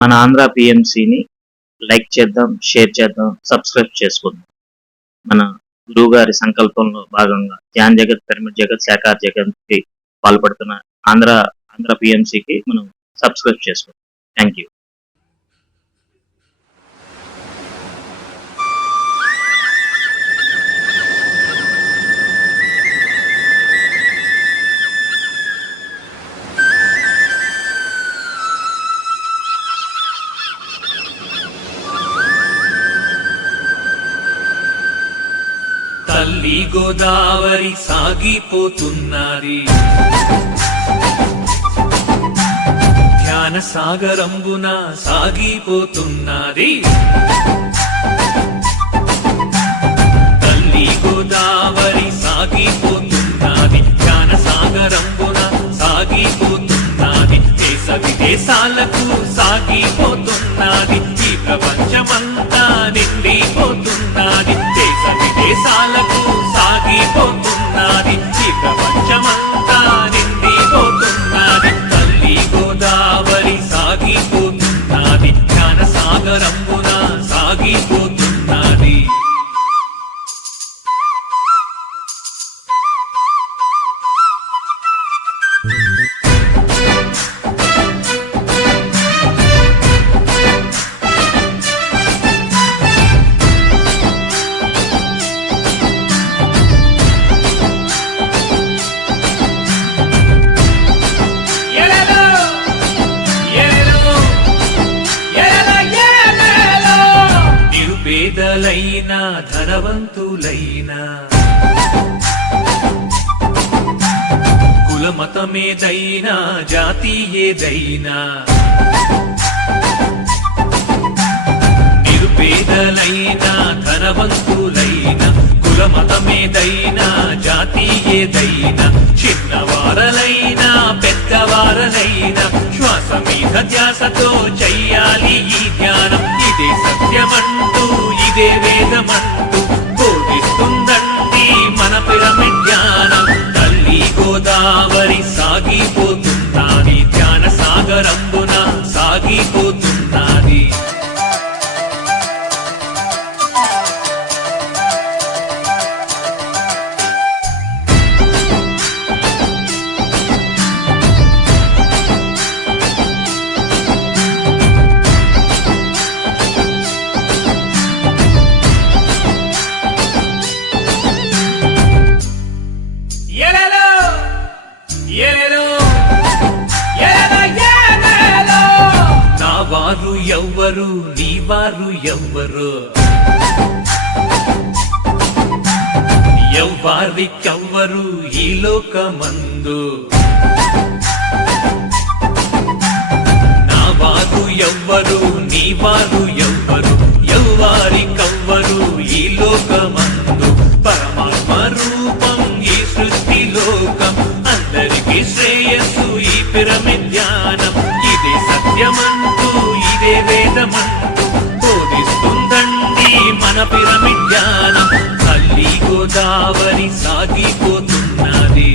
మన ఆంధ్ర పిఎంసిని లైక్ చేద్దాం, షేర్ చేద్దాం, సబ్స్క్రైబ్ చేసుకుందాం. మన గురువు గారి సంకల్పంలో భాగంగా ధ్యాన్ జగత్, పిరమిడ్ జగత్, శాఖార్ జగత్ కి పాల్పడుతున్న ఆంధ్ర ఆంధ్ర పిఎంసికి మనం సబ్స్క్రైబ్ చేసుకుందాం. Thank you. తల్లి గోదావరి సాగిపోతున్నది, ధ్యాన సాగరంబున సాగిపోతున్నది. తల్లి గోదావరి సాగిపోతున్నది, ధ్యాన సాగరంబున సాగిపోతున్నది. దేశ విదేశాలకు సాగిపోతున్నది, ఈ ప్రపంచమంతా నిండిపోతున్నది. దేశ విదేశాలకు సాగిపోతున్నది, ఈ ప్రపంచమంతా నిండిపోతున్నది. తల్లి గోదావరి సాగిపోతున్నది, జ్ఞాన సాగరంబున సాగిపోతున్నది. పేదలైనా ధనవంతులైనా, కులమతమేదైనా జాతి ఏదైనా, నిరుపేదలైనా ధనవంతులైనా, కులమతమేదైనా జాతి ఏదైనా, చిన్నవారలైనా పెద్దవారలైనా శ్వాస మీద ధ్యాసతో చెయ్యాలి ఈ ధ్యానం. ఇదే సత్యమంటూ ఇదే వేదమంటూ బోధిస్తుందండి మన పిరమిడ్ ధ్యానం. తల్లి గోదావరి సాగిపోతున్నది, ధ్యాన సాగరంబున సాగిపోతున్నది. నా వారు ఎవ్వరు, నీ వారు ఎవ్వరు, ఎవ్వారికెవ్వరు ఈ లోకమందు. నా వారు ఎవ్వరు, నీ వారు ఎవ్వరు, ఎవ్వారికెవ్వరు ఈ లోకమందు. పరమాత్మ రూపం ఈ సృష్టి లోకం, అందరికీ శ్రేయస్సు ఈ పిరమిడ్ ధ్యానం. ఇదే సత్యమంటూ ఇదే వేదమంటూ బోధిస్తుందండి మన పిరమిడ్ ధ్యానం. తల్లి గోదావరి సాగిపోతున్నది.